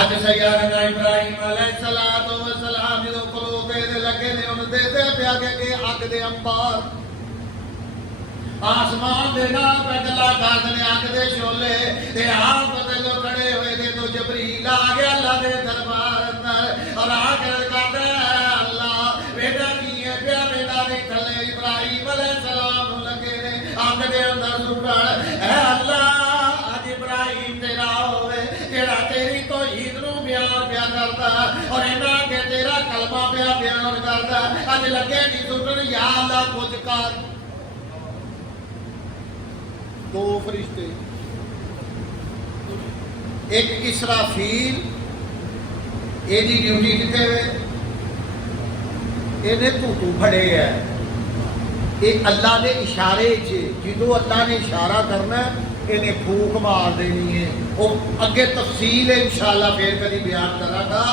अज सैयदना इब्राहिम अलैहिस्सलातु वस्सलाम जो खलोते दे लगे ने उन दे पिया के अग दे अंबार आसमान दे नाल पगला कर ने अग दे शोले ते आप बदलो खड़े हुए दे तो जबरील आ गया अल्लाह दे दरबार अंदर और आकर कहता है अल्लाह बेटा की है प्या बेटा दे थले इब्राहिम अलैहिस्सलाम लगे ने अग दे अंदर सुटण है अल्लाह अज इब्राहिम तेरा होवे जेड़ा तेरी तौहीद नूं बयान पिया करदा और इन्हां के तेरा कलमा पिया बयान करदा अज लगे नहीं सुटण या अल्लाह कुछ कर। दो फरिश्ते एक इसराफील एदी ड्यूटी किते वे इहने धूतू फड़े है ये अल्लाह के इशारे च जो अल्लाह ने इशारा करना इन्हें फूक मार देनी है वो अगे तफसील है इंशाअल्लाह फिर कभी बयान करांगा।